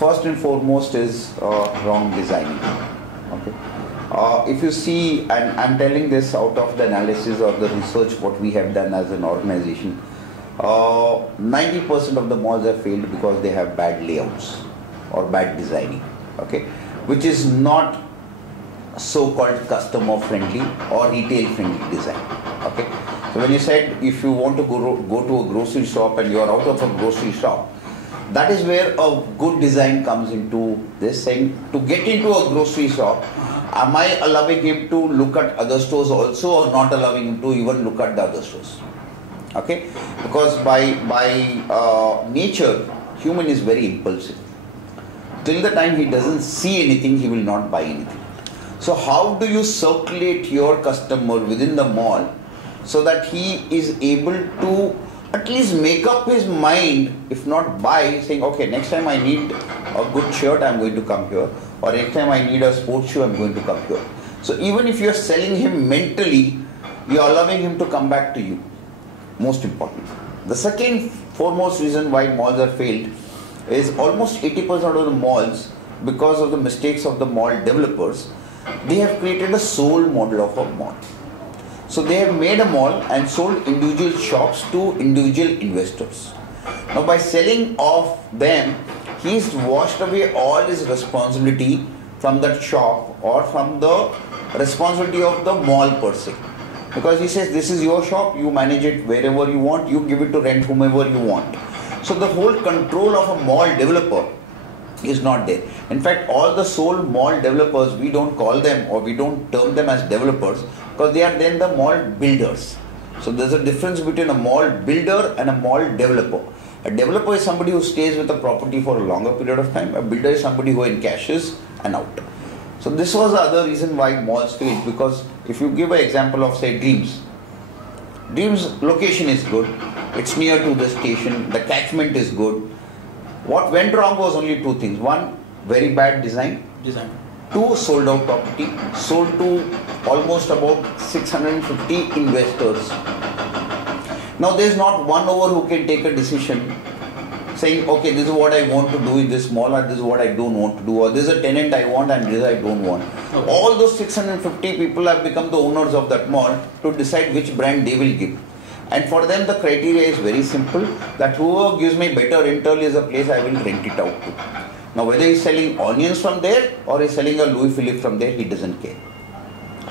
First and foremost is wrong designing. Okay. If you see, and I'm telling this out of the analysis or the research what we have done as an organization, 90% of the malls have failed because they have bad layouts or bad designing, okay, which is not so-called customer friendly or retail friendly design. Okay, so when you said if you want to go to a grocery shop and you are out of a grocery shop, that is where a good design comes into this, saying to get into a grocery shop, am I allowing him to look at other stores also or not allowing him to even look at the other stores? Okay, because by nature human is very impulsive. Till the time he doesn't see anything, he will not buy anything. So how do you circulate your customer within the mall so that he is able to at least make up his mind, if not buy, saying okay, next time I need a good shirt, I'm going to come here, or next time I need a sports shoe, I'm going to come here. So even if you're selling him mentally, you're allowing him to come back to you. Most important. The second foremost reason why malls are failed is almost 80% of the malls, because of the mistakes of the mall developers, they have created a sold model of a mall. So they have made a mall and sold individual shops to individual investors. Now by selling off them, he's washed away all his responsibility from that shop or from the responsibility of the mall per se. Because he says this is your shop, you manage it wherever you want, you give it to rent whomever you want. So the whole control of a mall developer is not there. In fact, all the sole mall developers, we don't call them or we don't term them as developers because they are then the mall builders. So there's a difference between a mall builder and a mall developer. A developer is somebody who stays with a property for a longer period of time. A builder is somebody who encashes and out. So this was the other reason why malls failed, because if you give an example of say Dreams location is good, it's near to the station, the catchment is good. What went wrong was only two things. One, very bad design. Two, sold out property, sold to almost about 650 investors. Now there is not one over who can take a decision saying, okay, this is what I want to do in this mall, or this is what I don't want to do, or this is a tenant I want and this I don't want. Okay. All those 650 people have become the owners of that mall to decide which brand they will give. And for them the criteria is very simple, that whoever gives me better rental is a place I will rent it out to. Now whether he is selling onions from there or he is selling a Louis Philippe from there, he doesn't care.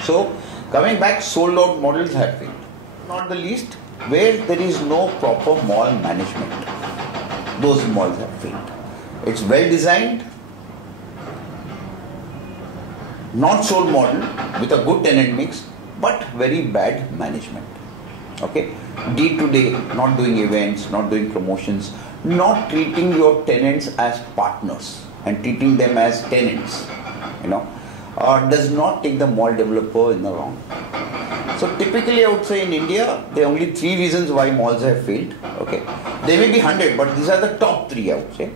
So coming back, sold out models have failed. Not the least, where there is no proper mall management, those malls have failed. It's well designed, not sold model with a good tenant mix, but very bad management. Okay, day to day, not doing events, not doing promotions, not treating your tenants as partners and treating them as tenants, does not take the mall developer in the wrong. So typically I would say in India, there are only three reasons why malls have failed. Okay, there may be 100, but these are the top three, I would say.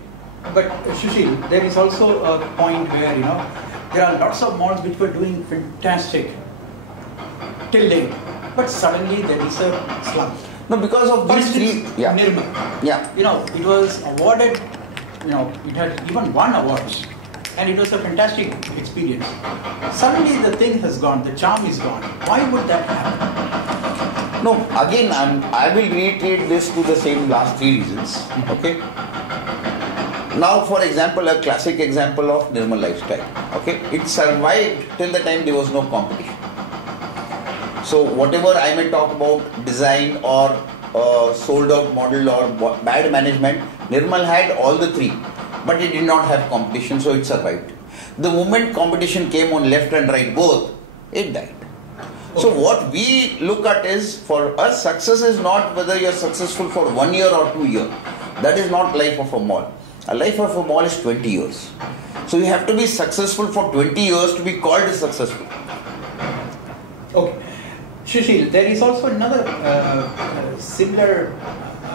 But Susil, there is also a point where, there are lots of malls which were doing fantastic till date, but suddenly there is a slump. No, because of these three, yeah. Nirmal. Yeah. It was awarded, it had even won awards. And it was a fantastic experience. Suddenly the thing has gone, the charm is gone. Why would that happen? No, again, I will reiterate this to the same last three reasons. Okay. Now, for example, a classic example of Nirmal Lifestyle. Okay, it survived till the time there was no competition. So whatever I may talk about design or sold out model or bad management, Nirmal had all the three. But it did not have competition, so it survived. The moment competition came on left and right both, it died. Okay. So what we look at is, for us, success is not whether you are successful for 1 year or 2 years. That is not life of a mall. A life of a mall is 20 years. So you have to be successful for 20 years to be called successful. Okay. Susil, there is also another similar,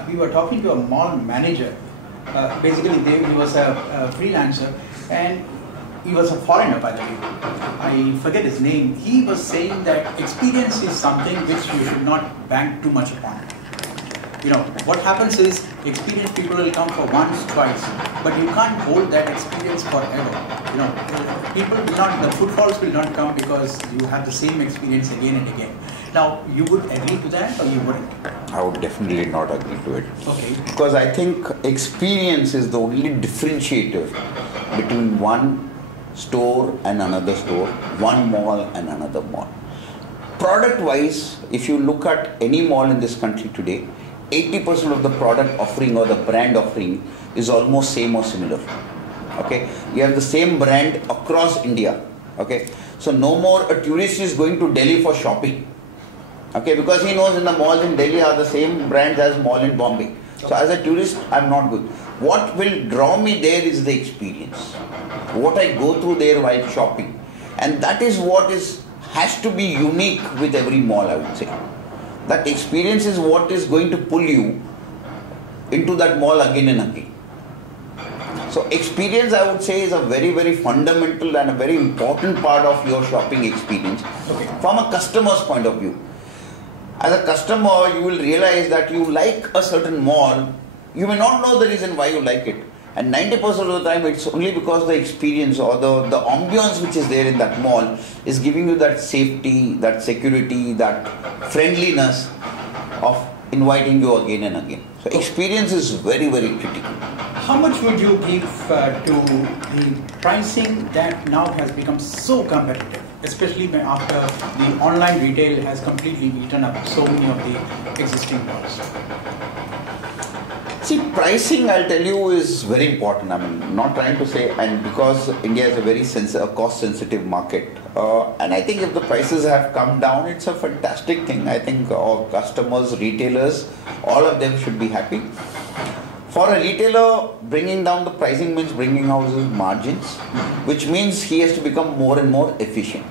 we were talking to a mall manager. Basically, he was a freelancer and he was a foreigner, by the way. I forget his name. He was saying that experience is something which you should not bank too much upon. What happens is experienced people will come for once, twice, but you can't hold that experience forever. People will not, the footfalls will not come because you have the same experience again and again. Now, you would agree to that or you wouldn't? I would definitely not agree to it. Okay. Because I think experience is the only differentiator between one store and another store, one mall and another mall. Product wise, if you look at any mall in this country today, 80% of the product offering or the brand offering is almost same or similar. Okay, you have the same brand across India. Okay, so no more a tourist is going to Delhi for shopping. Okay, because he knows in the malls in Delhi are the same brands as mall in Bombay. So as a tourist, I'm not good. What will draw me there is the experience. What I go through there while shopping. And that is what has to be unique with every mall, I would say. That experience is what is going to pull you into that mall again and again. So experience, I would say, is a very, very fundamental and a very important part of your shopping experience from a customer's point of view. As a customer, you will realize that you like a certain mall. You may not know the reason why you like it. And 90% of the time, it's only because the experience or the ambience which is there in that mall is giving you that safety, that security, that friendliness of inviting you again and again. So experience is very, very critical. How much would you give to the pricing that now has become so competitive, especially after the online retail has completely eaten up so many of the existing malls? See, pricing, I'll tell you, is very important. I mean, not trying to say, and because India is a very cost-sensitive market, and I think if the prices have come down, it's a fantastic thing. I think our customers, retailers, all of them should be happy. For a retailer, bringing down the pricing means bringing out his margins, which means he has to become more and more efficient.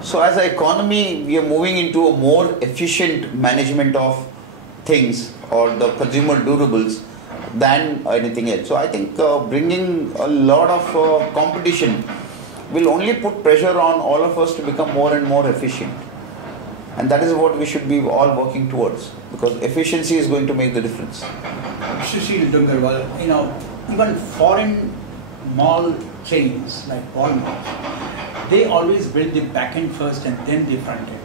So as an economy, we are moving into a more efficient management of things or the consumer durables than anything else. So I think bringing a lot of competition will only put pressure on all of us to become more and more efficient. And that is what we should be all working towards, because efficiency is going to make the difference. Susil, Dungarwal, even foreign mall chains like Walmart, they always build the back end first and then the front end.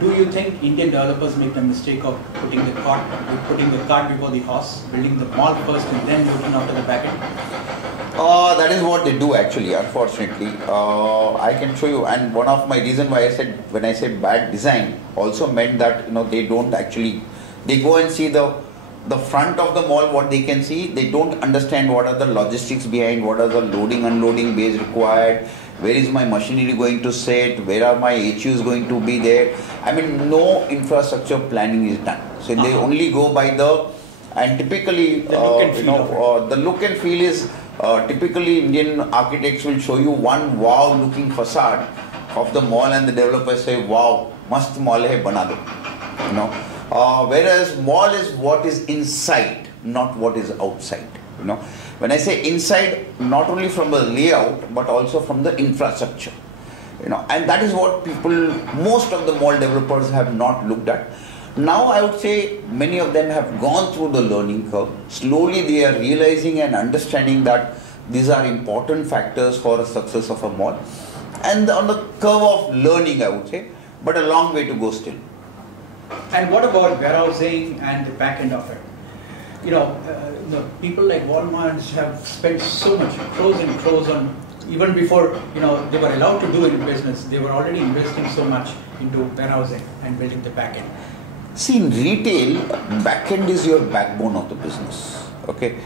Do you think Indian developers make the mistake of putting the cart before the horse, building the mall first and then looking after the back end? That is what they do actually, unfortunately. I can show you, and one of my reasons why I said, when I said bad design, also meant that they don't actually, they go and see the front of the mall, what they can see, they don't understand what are the logistics behind, what are the loading, unloading bays required, where is my machinery going to sit, where are my HUs going to be there. I mean, no infrastructure planning is done. So they only go by and typically, the look and feel is, typically Indian architects will show you one wow looking facade of the mall and the developers say, wow, mast mall hai, bana do. Whereas mall is what is inside, not what is outside. When I say inside, not only from the layout but also from the infrastructure. And that is what most of the mall developers have not looked at. Now I would say many of them have gone through the learning curve. Slowly they are realizing and understanding that these are important factors for the success of a mall. And on the curve of learning, I would say, but a long way to go still. And what about warehousing and the back end of it? The people like Walmart have spent so much, crores and crores on, even before they were allowed to do in business, they were already investing so much into warehousing and building the back end. See, in retail, back end is your backbone of the business. Okay,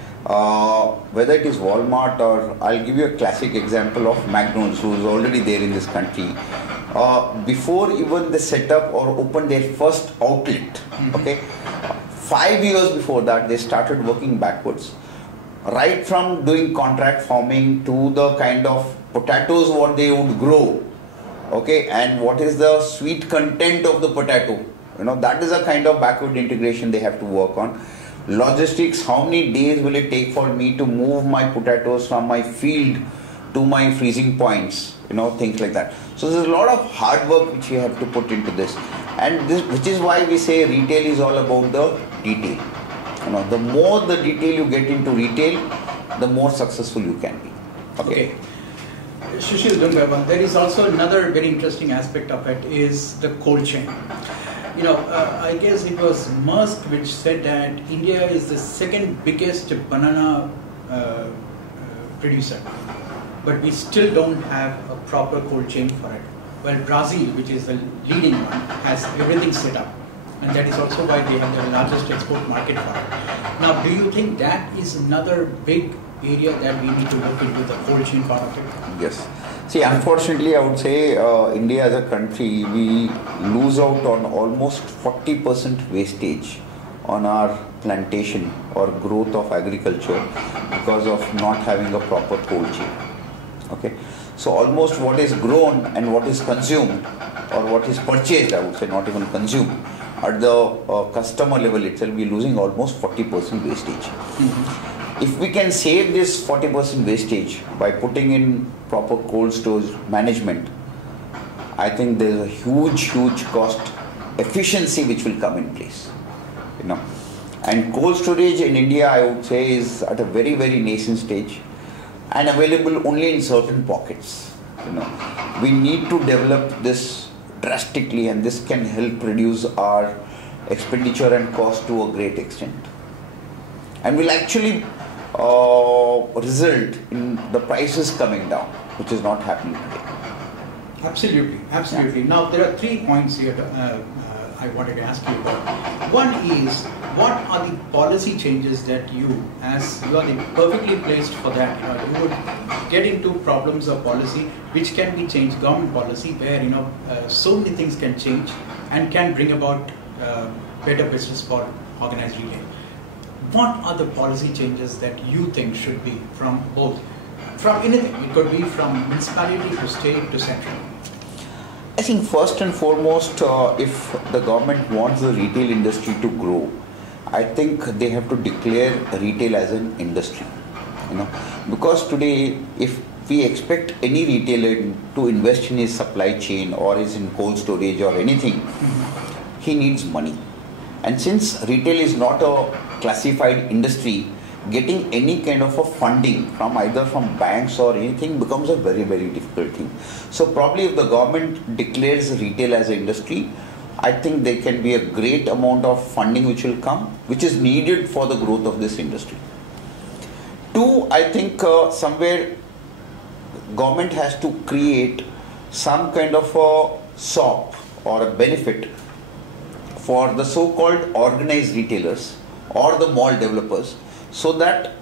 whether it is Walmart or I'll give you a classic example of McDonald's, who is already there in this country. Before even they set up or opened their first outlet, okay, 5 years before that they started working backwards, right from doing contract farming to the kind of potatoes what they would grow, okay, and what is the sweet content of the potato. That is a kind of backward integration they have to work on. Logistics, how many days will it take for me to move my potatoes from my field to my freezing points, things like that. So there's a lot of hard work which you have to put into this, and which is why we say retail is all about the detail. The more the detail you get into retail, the more successful you can be. Okay. Susil, Dungarwal, there is also another very interesting aspect of it is the cold chain. I guess it was Musk which said that India is the second biggest banana producer, but we still don't have a proper cold chain for it. Well, Brazil, which is the leading one, has everything set up, and that is also why they have the largest export market for it. Now, do you think that is another big area that we need to look into, the cold chain part of it? Yes. See, unfortunately, I would say India as a country, we lose out on almost 40% wastage on our plantation or growth of agriculture because of not having a proper cold chain. Okay. So almost what is grown and what is consumed or what is purchased, I would say, not even consumed, at the customer level itself, we are losing almost 40% wastage. Mm-hmm. If we can save this 40% wastage by putting in proper cold storage management, I think there is a huge cost efficiency which will come in place. And cold storage in India, I would say, is at a very nascent stage and available only in certain pockets. We need to develop this drastically, and this can help reduce our expenditure and cost to a great extent, and will actually result in the prices coming down, which is not happening today. Absolutely. Yeah. Now there are 3 points here I wanted to ask you about. One is, what are the policy changes that you, as you are perfectly placed for that, you would get into problems of policy which can be changed, government policy, where so many things can change and can bring about better business for organized retail. What are the policy changes that you think should be from anything? It could be from municipality to state to central. I think first and foremost, if the government wants the retail industry to grow, I think they have to declare retail as an industry. Because today, if we expect any retailer to invest in his supply chain or is in cold storage or anything, he needs money. And since retail is not a classified industry, getting any kind of a funding from either from banks or anything becomes a very difficult thing. So probably if the government declares retail as an industry, I think there can be a great amount of funding which will come, which is needed for the growth of this industry. 2, I think somewhere government has to create some kind of a SOP or a benefit for the so-called organized retailers or the mall developers, so that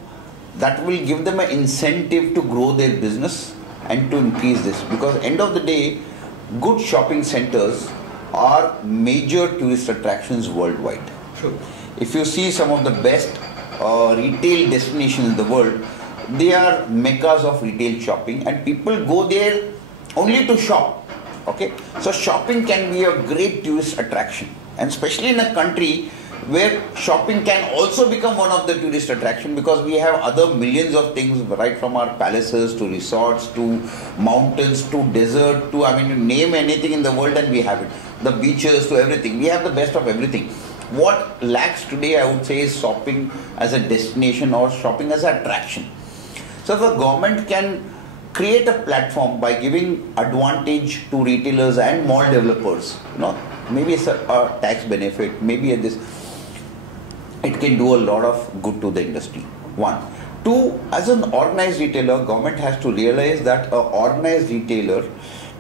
will give them an incentive to grow their business and to increase this. Because end of the day, good shopping centers are major tourist attractions worldwide. Sure. If you see some of the best retail destinations in the world, they are meccas of retail shopping, and people go there only to shop. Okay, so shopping can be a great tourist attraction, and especially in a country where shopping can also become one of the tourist attraction, because we have other millions of things, right from our palaces to resorts to mountains to desert to, name anything in the world and we have it. The beaches to everything. We have the best of everything. What lacks today, I would say, is shopping as a destination or shopping as an attraction. So if the government can create a platform by giving advantage to retailers and mall developers, maybe it's a tax benefit, maybe this, it can do a lot of good to the industry. 1. 2, as an organized retailer, government has to realize that an organized retailer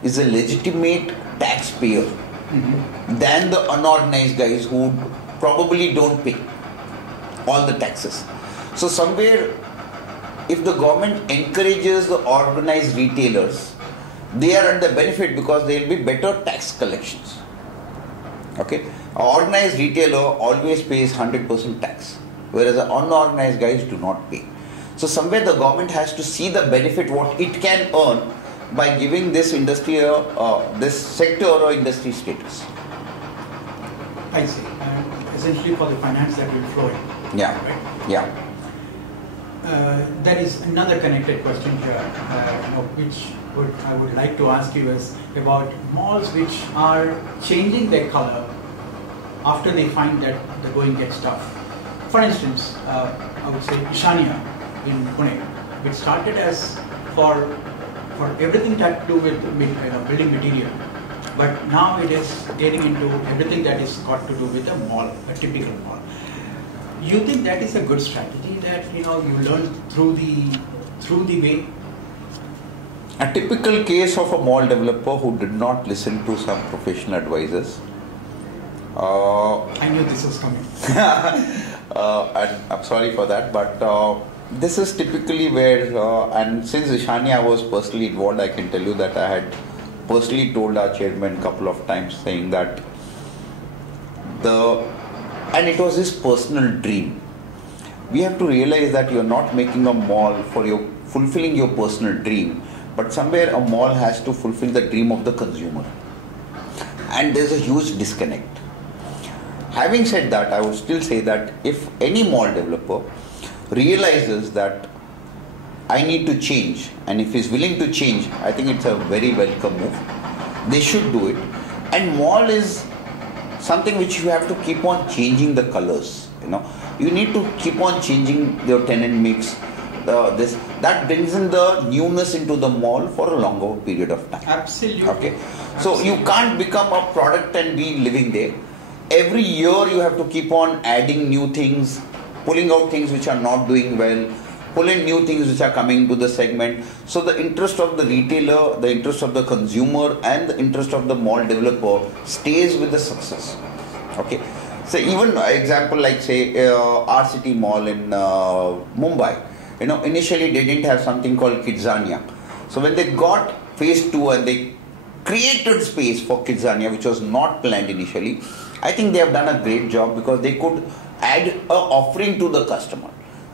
is a legitimate taxpayer than the unorganized guys who probably don't pay all the taxes. So somewhere, if the government encourages the organized retailers, they are at the benefit because there will be better tax collections. Okay, an organized retailer always pays 100% tax, whereas the unorganized guys do not pay. So somewhere the government has to see the benefit what it can earn by giving this industry, this sector or industry status. I see. Essentially for the finance that will flow in. Yeah. Right? Yeah. There is another connected question here, which I would like to ask you is about malls which are changing their color after they find that the going gets tough. For instance, I would say Ishania in Pune, which started as for everything that had to do with building material, but now it is getting into everything that is got to do with a mall, a typical mall. You think that is a good strategy that you learn through the way? A typical case of a mall developer who did not listen to some professional advisors. I knew this was coming. I'm sorry for that, but this is typically where, and since Ishania was personally involved, I can tell you that I had personally told our chairman a couple of times saying that and it was his personal dream. We have to realize that you're not making a mall for fulfilling your personal dream, but somewhere a mall has to fulfill the dream of the consumer. And there's a huge disconnect. Having said that, I would still say that if any mall developer realizes that I need to change, and if he's willing to change, I think it's a very welcome move. They should do it. And mall is something which you have to keep on changing the colors. You need to keep on changing your tenant mix. That brings in the newness into the mall for a longer period of time. Absolutely. Okay. So you can't become a product and be living there. Every year you have to keep on adding new things, pulling out things which are not doing well, pulling new things which are coming to the segment. So the interest of the retailer, the interest of the consumer, and the interest of the mall developer stays with the success. Okay. So even example like say our city mall in Mumbai, initially they didn't have something called Kidzania. So when they got phase 2 and they created space for Kidzania, which was not planned initially, I think they have done a great job because they could add an offering to the customer,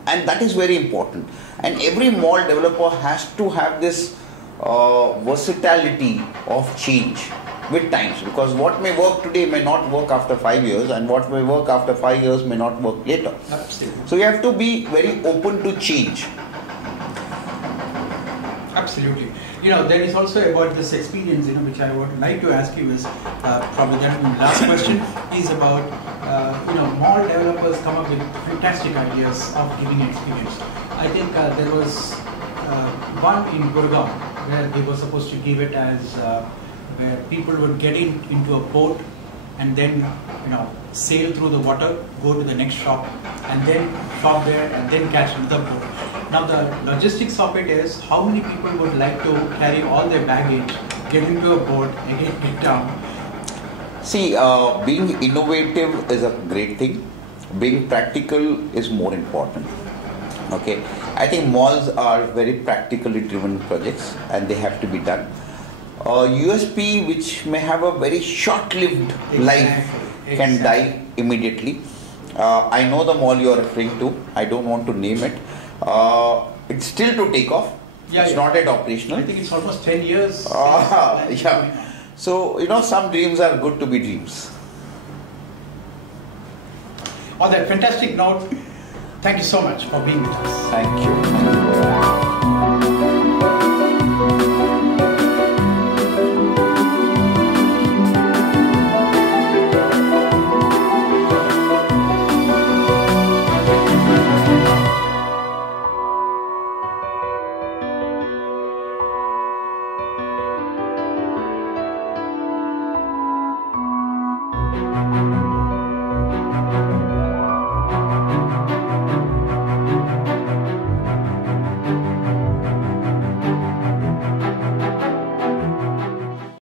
and that is very important. And every mall developer has to have this versatility of change with times, because what may work today may not work after 5 years, and what may work after 5 years may not work later. Absolutely. So you have to be very open to change. Absolutely. There is also about this experience, which I would like to ask you is, probably that last question is about, mall developers come up with fantastic ideas of giving experience. I think there was one in Gurgaon where they were supposed to give it as, where people would get into a boat and then, sail through the water, go to the next shop, and then shop there and then catch another boat. Now the logistics of it is how many people would like to carry all their baggage, get into a boat, again get down. See, being innovative is a great thing. Being practical is more important. Okay, I think malls are very practically driven projects and they have to be done. USP which may have a very short-lived life can die immediately. I know the mall you are referring to. I don't want to name it. It's still to take off. It's not yet operational. I think it's almost 10 years. Yeah. So, some dreams are good to be dreams. On that fantastic note, thank you so much for being with us. Thank you.